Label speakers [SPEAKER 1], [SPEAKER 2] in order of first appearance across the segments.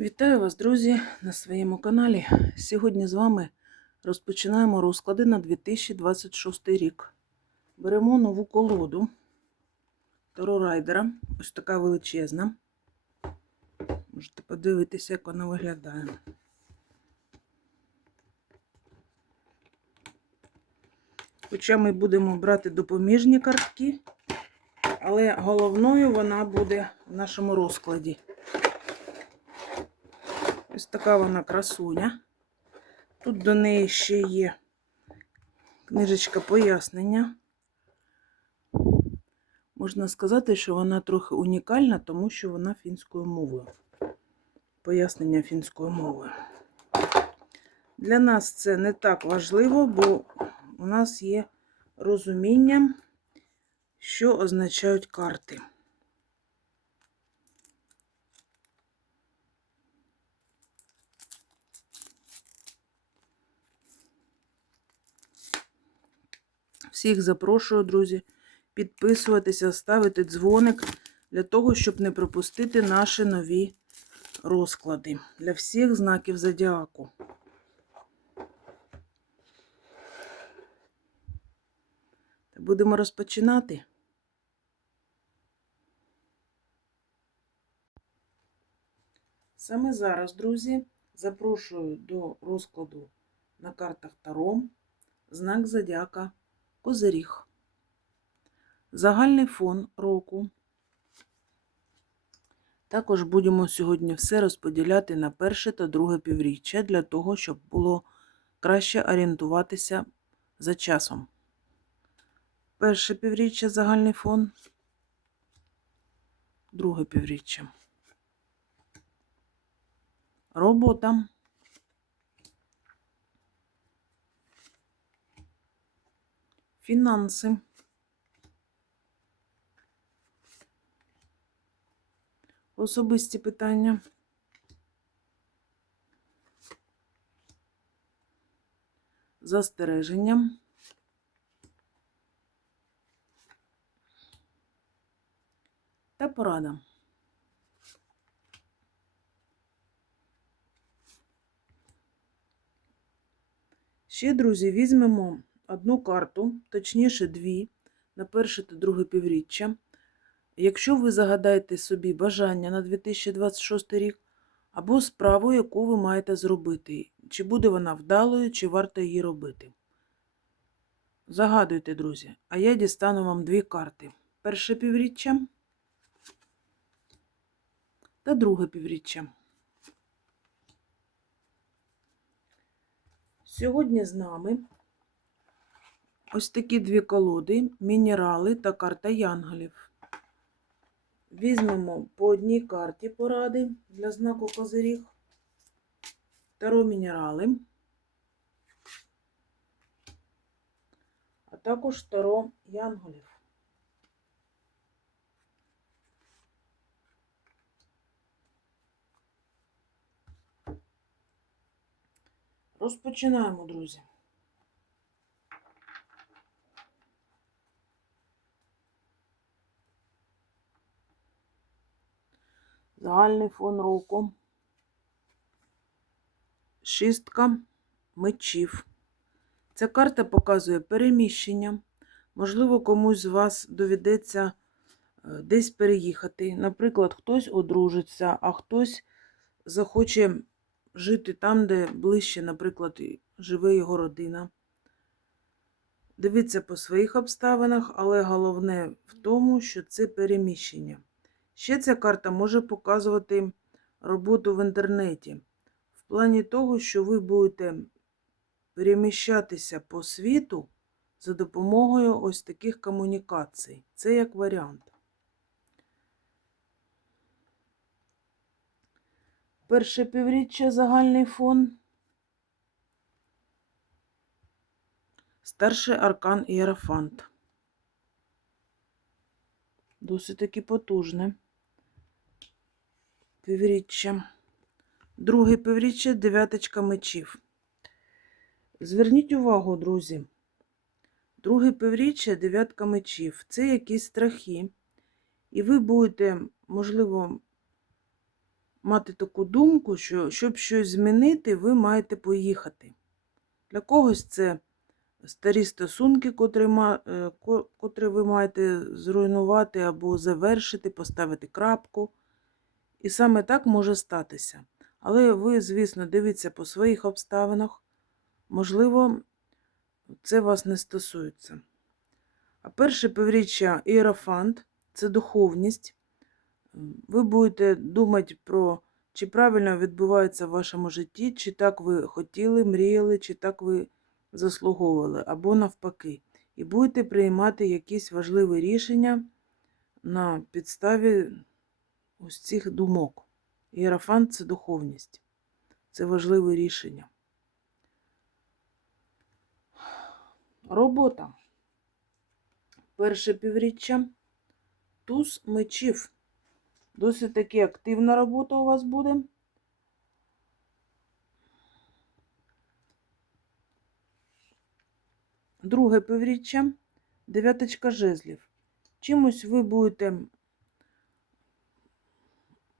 [SPEAKER 1] Вітаю вас, друзі, на своєму каналі. Сьогодні з вами розпочинаємо розклади на 2026 рік. Беремо нову колоду Таро Райдера. Ось така величезна. Можете подивитися, як вона виглядає. Хоча ми будемо брати допоміжні картки, але головною вона буде в нашому розкладі. Ось така вона красуня. Тут до неї ще є книжечка пояснення. Можна сказати, що вона трохи унікальна, тому що вона фінською мовою. Пояснення фінською мовою. Для нас це не так важливо, бо у нас є розуміння, що означають карти. Всіх запрошую, друзі, підписуватися, ставити дзвоник для того, щоб не пропустити наші нові розклади для всіх знаків зодіаку. Будемо розпочинати. Саме зараз, друзі, запрошую до розкладу на картах Таро знак зодіака Козиріг. Загальний фон року. Також будемо сьогодні все розподіляти на перше та друге півріччя для того, щоб було краще орієнтуватися за часом. Перше півріччя загальний фон, друге півріччя. Робота. Фінанси. Особисті питання. Застереження. Та порада. Ще, друзі, візьмемо одну карту, точніше дві, на перше та друге півріччя. Якщо ви загадаєте собі бажання на 2026 рік, або справу, яку ви маєте зробити, чи буде вона вдалою, чи варто її робити. Загадуйте, друзі, а я дістану вам дві карти. Перше півріччя та друге півріччя. Сьогодні з нами ось такі дві колоди, мінерали та карта янголів. Візьмемо по одній карті поради для знаку Козиріг, таро мінерали, а також таро янголів. Розпочинаємо, друзі. Загальний фон року. Шістка мечів. Ця карта показує переміщення. Можливо, комусь з вас доведеться е, десь переїхати. Наприклад, хтось одружиться, а хтось захоче жити там, де ближче, наприклад, живе його родина. Дивіться по своїх обставинах, але головне в тому, що це переміщення. Ще ця карта може показувати роботу в інтернеті. В плані того, що ви будете переміщатися по світу за допомогою ось таких комунікацій. Це як варіант. Перше півріччя загальний фон. Старший аркан Іерафант. Досить таки потужне. Півріччя. Друге півріччя дев'яточка мечів. Зверніть увагу, друзі. Друге півріччя дев'ятка мечів. Це якісь страхи. І ви будете, можливо, мати таку думку, що щоб щось змінити, ви маєте поїхати. Для когось це старі стосунки, котрі, е, ко- котрі ви маєте зруйнувати або завершити, поставити крапку. І саме так може статися. Але ви, звісно, дивіться по своїх обставинах. Можливо, це вас не стосується. А перше півріччя іерофант це духовність. Ви будете думати про, чи правильно відбувається в вашому житті, чи так ви хотіли, мріяли, чи так ви заслуговували, або навпаки. І будете приймати якісь важливі рішення на підставі ось цих думок. Іерофант це духовність. Це важливе рішення. Робота. Перше півріччя. Туз мечів. Досить таки активна робота у вас буде. Друге півріччя. Дев'яточка жезлів. Чимось ви будете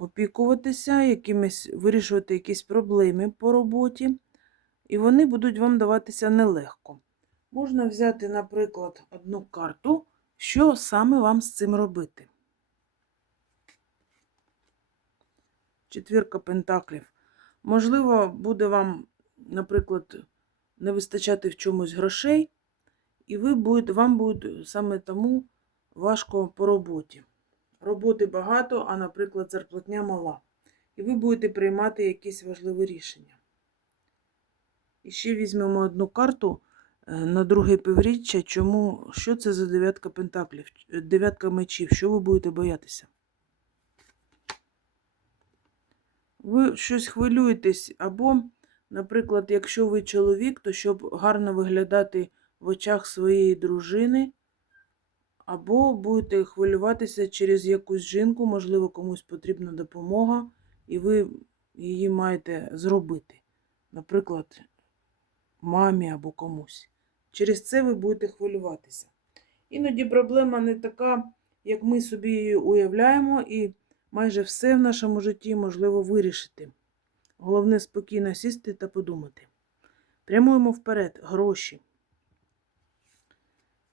[SPEAKER 1] опікуватися, якимись, вирішувати якісь проблеми по роботі, і вони будуть вам даватися нелегко. Можна взяти, наприклад, одну карту, що саме вам з цим робити. Четвірка пентаклів. Можливо, буде вам, наприклад, не вистачати в чомусь грошей, і ви будете, вам буде саме тому важко по роботі. Роботи багато, а, наприклад, зарплатня мала. І ви будете приймати якісь важливі рішення. І ще візьмемо одну карту е, на друге півріччя. Чому, що це за дев'ятка пентаклів, е, дев'ятка мечів? Що ви будете боятися? Ви щось хвилюєтесь, або, наприклад, якщо ви чоловік, то щоб гарно виглядати в очах своєї дружини, або будете хвилюватися через якусь жінку, можливо, комусь потрібна допомога, і ви її маєте зробити. Наприклад, мамі або комусь. Через це ви будете хвилюватися. Іноді проблема не така, як ми собі її уявляємо, і майже все в нашому житті можливо вирішити. Головне спокійно сісти та подумати. Прямуємо вперед, гроші.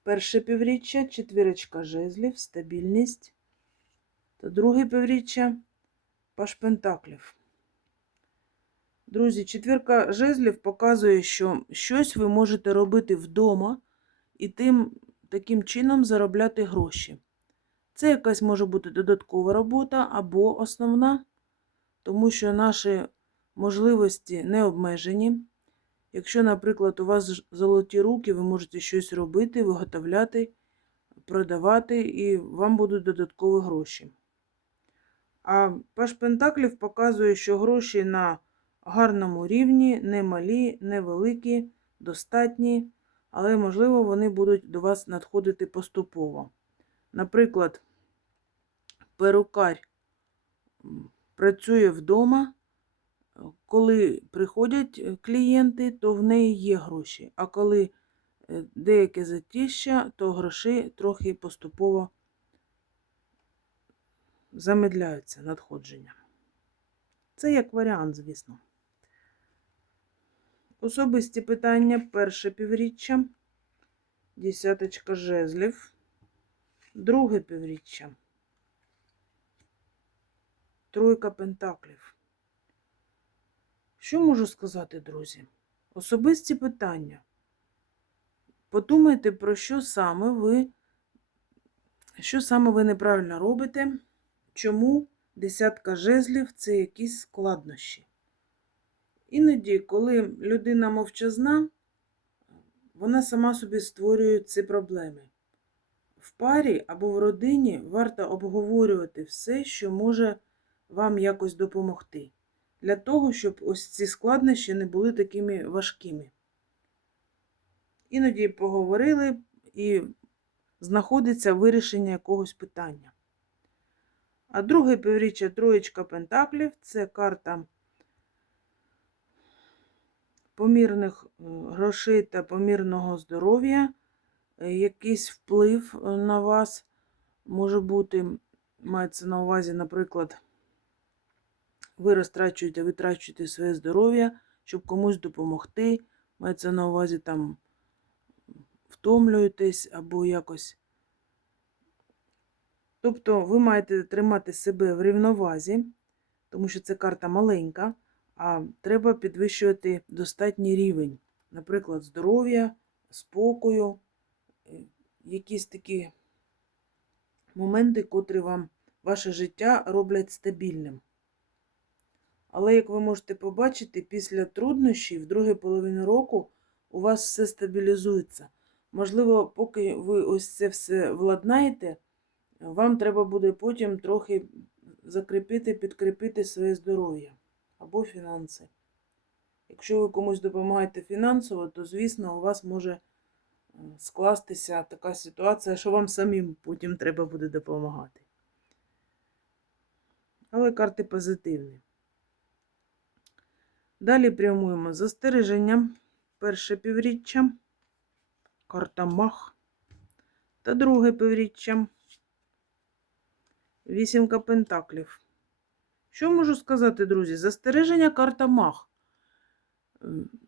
[SPEAKER 1] Перше півріччя, четвірочка жезлів, стабільність. Та друге півріччя паш пентаклів. Друзі, четвірка жезлів показує, що щось ви можете робити вдома і тим таким чином заробляти гроші. Це якась може бути додаткова робота або основна, тому що наші можливості не обмежені. Якщо, наприклад, у вас золоті руки, ви можете щось робити, виготовляти, продавати, і вам будуть додаткові гроші. А паш Пентаклів показує, що гроші на гарному рівні, не малі, не великі, достатні, але, можливо, вони будуть до вас надходити поступово. Наприклад, перукар працює вдома, коли приходять е, клієнти, то в неї є гроші. А коли е, деяке затіща, то гроші трохи поступово замедляються надходження. Це як варіант, звісно. Особисті питання перше півріччя, десяточка жезлів, друге півріччя, тройка пентаклів. Що можу сказати, друзі? Особисті питання. Подумайте, про що саме ви, що саме ви неправильно робите, чому десятка жезлів це якісь складнощі. Іноді, коли людина мовчазна, вона сама собі створює ці проблеми. В парі або в родині варто обговорювати все, що може вам якось допомогти для того, щоб ось ці складнощі не були такими важкими. Іноді поговорили і знаходиться вирішення якогось питання. А друге півріччя троєчка пентаклів це карта помірних е, грошей та помірного здоров'я. Е, Якийсь вплив е, на вас може бути, мається на увазі, наприклад, ви розтрачуєте, витрачуєте своє здоров'я, щоб комусь допомогти. Мається на увазі там втомлюєтесь або якось. Тобто ви маєте тримати себе в рівновазі, тому що це карта маленька, а треба підвищувати достатній рівень, наприклад, здоров'я, спокою, е, якісь такі моменти, котрі вам ваше життя роблять стабільним. Але, як ви можете побачити, після труднощів в другій половині року у вас все стабілізується. Можливо, поки ви ось це все владнаєте, вам треба буде потім трохи закріпити, підкріпити своє здоров'я або фінанси. Якщо ви комусь допомагаєте фінансово, то, звісно, у вас може е, скластися така ситуація, що вам самим потім треба буде допомагати. Але карти позитивні. Далі прямуємо застереження. Перше півріччя, карта Мах. Та друге півріччя. Вісімка пентаклів. Що можу сказати, друзі? Застереження карта Мах.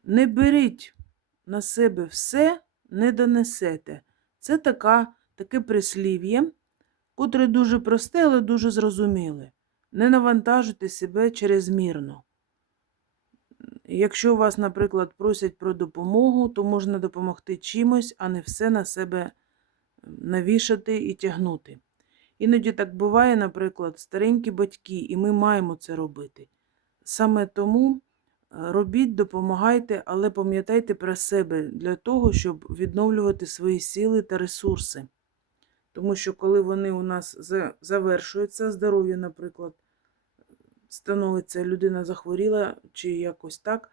[SPEAKER 1] Не беріть на себе все, не донесете. Це така, таке прислів'я, котре дуже просте, але дуже зрозуміле. Не навантажуйте себе чрезмірно. Якщо вас, наприклад, просять про допомогу, то можна допомогти чимось, а не все на себе навішати і тягнути. Іноді так буває, наприклад, старенькі батьки, і ми маємо це робити. Саме тому е, робіть, допомагайте, але пам'ятайте про себе для того, щоб відновлювати свої сили та ресурси. Тому що коли вони у нас завершуються, здоров'я, наприклад, становиться, людина захворіла чи якось так,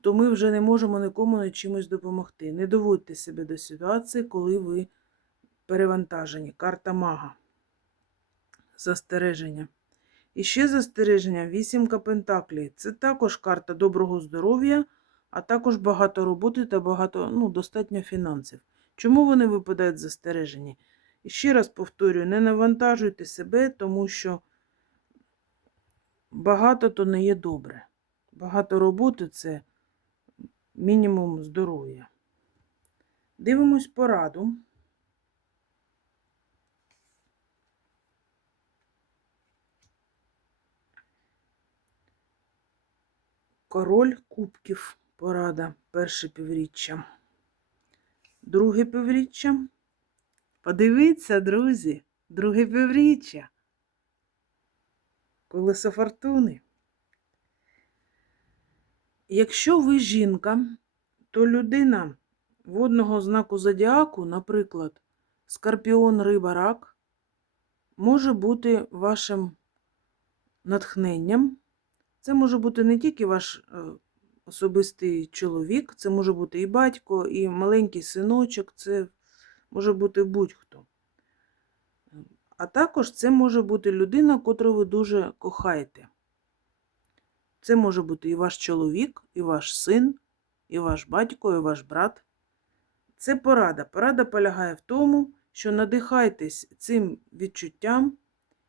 [SPEAKER 1] то ми вже не можемо нікому чимось допомогти. Не доводьте себе до ситуації, коли ви перевантажені. Карта мага. Застереження. І ще застереження вісімка пентаклей. Це також карта доброго здоров'я, а також багато роботи та багато, ну, достатньо фінансів. Чому вони випадають застережені? І ще раз повторюю, не навантажуйте себе, тому що багато то не є добре. Багато роботи це мінімум здоров'я. Дивимось пораду. Король кубків порада перше півріччя. Друге півріччя. Подивіться, друзі, друге півріччя. Колесо фортуни. Якщо ви жінка, то людина водного знаку зодіаку, наприклад, скорпіон, риба, рак, може бути вашим натхненням. Це може бути не тільки ваш е, особистий чоловік, це може бути і батько, і маленький синочок, це може бути будь-хто. А також це може бути людина, котру ви дуже кохаєте. Це може бути і ваш чоловік, і ваш син, і ваш батько, і ваш брат. Це порада. Порада полягає в тому, що надихайтесь цим відчуттям,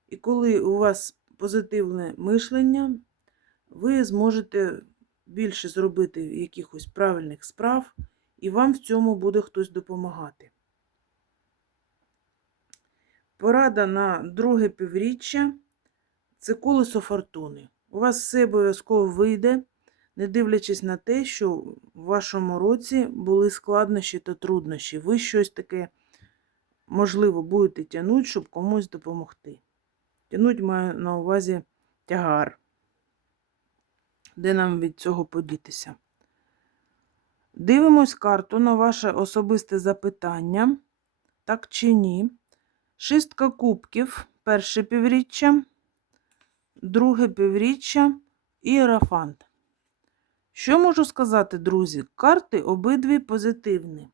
[SPEAKER 1] і коли у вас позитивне мишлення, ви зможете більше зробити якихось правильних справ, і вам в цьому буде хтось допомагати. Порада на друге півріччя це колесо фортуни. У вас все обов'язково вийде, не дивлячись на те, що в вашому році були складнощі та труднощі. Ви щось таке, можливо, будете тягнути, щоб комусь допомогти. Тянуть маю на увазі тягар. Де нам від цього подітися? Дивимось карту на ваше особисте запитання, так чи ні. Шістка кубків, перше півріччя, друге півріччя і ерафант. Що можу сказати, друзі? Карти обидві позитивні.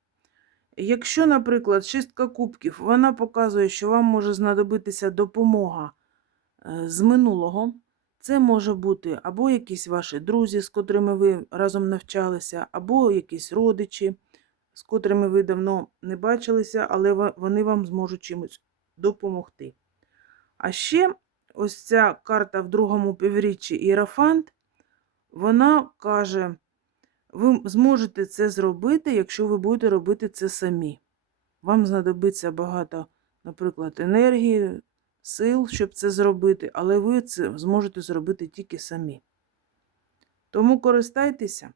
[SPEAKER 1] Якщо, наприклад, шістка кубків, вона показує, що вам може знадобитися допомога е, з минулого, це може бути або якісь ваші друзі, з котрими ви разом навчалися, або якісь родичі, з котрими ви давно не бачилися, але вони вам зможуть чимось допомогти. А ще ось ця карта в другому півріччі Іерофант, вона каже, ви зможете це зробити, якщо ви будете робити це самі. Вам знадобиться багато, наприклад, енергії, сил, щоб це зробити, але ви це зможете зробити тільки самі. Тому користайтеся,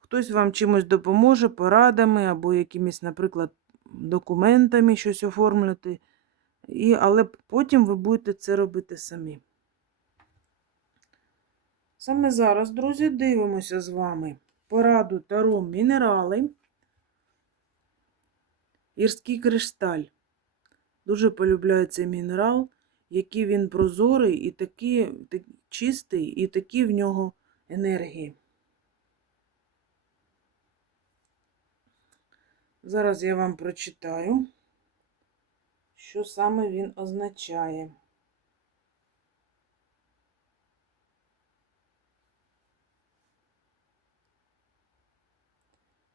[SPEAKER 1] хтось вам чимось допоможе, порадами або якимись, наприклад, документами щось оформлювати. І, але потім ви будете це робити самі. Саме зараз, друзі, дивимося з вами пораду Таро мінерали. Гірський кришталь. Дуже полюбляю цей мінерал, який він прозорий і такий, так, чистий, і такі в нього енергії. Зараз я вам прочитаю, що саме він означає.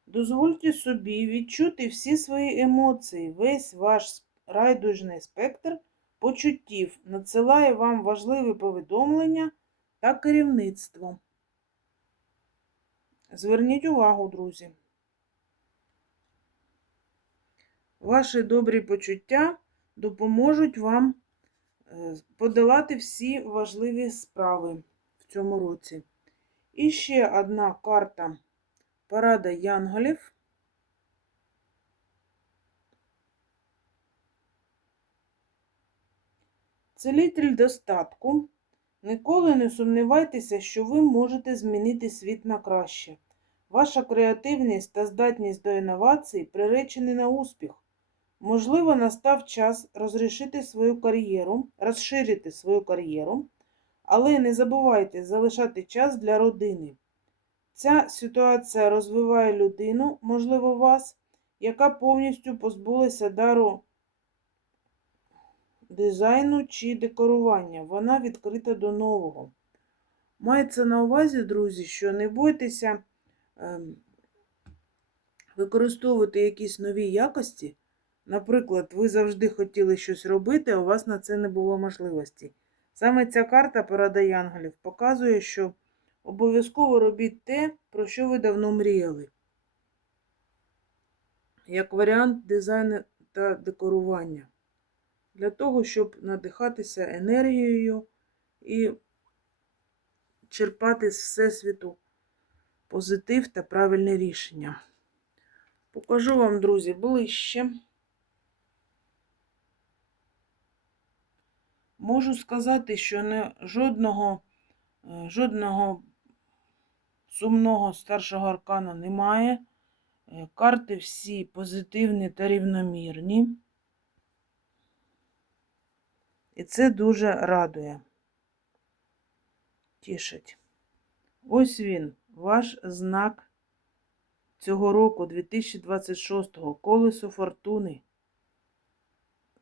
[SPEAKER 1] Дозвольте собі відчути всі свої емоції, весь ваш райдужний спектр почуттів надсилає вам важливі повідомлення та керівництво. Зверніть увагу, друзі. Ваші добрі почуття допоможуть вам е, подолати всі важливі справи в цьому році. І ще одна карта Парада Янголів. Целитель достатку. Ніколи не сумнівайтеся, що ви можете змінити світ на краще. Ваша креативність та здатність до інновацій приречені на успіх. Можливо, настав час розрішити свою кар'єру, розширити свою кар'єру, але не забувайте залишати час для родини. Ця ситуація розвиває людину, можливо, вас, яка повністю позбулася дару дизайну чи декорування. Вона відкрита до нового. Мається на увазі, друзі, що не бойтеся ем, використовувати якісь нові якості. Наприклад, ви завжди хотіли щось робити, а у вас на це не було можливості. Саме ця карта порада Янголів показує, що обов'язково робіть те, про що ви давно мріяли. Як варіант дизайну та декорування. Для того, щоб надихатися енергією і черпати з Всесвіту позитив та правильне рішення. Покажу вам, друзі, ближче. Можу сказати, що не жодного, е, жодного сумного старшого аркана немає. Е, Карти всі позитивні та рівномірні. І це дуже радує. Тішить. Ось він, ваш знак цього року, 2026-го, колесо фортуни.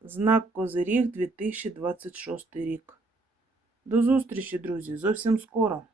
[SPEAKER 1] Знак Козиріг 2026 рік. До зустрічі, друзі, зовсім скоро.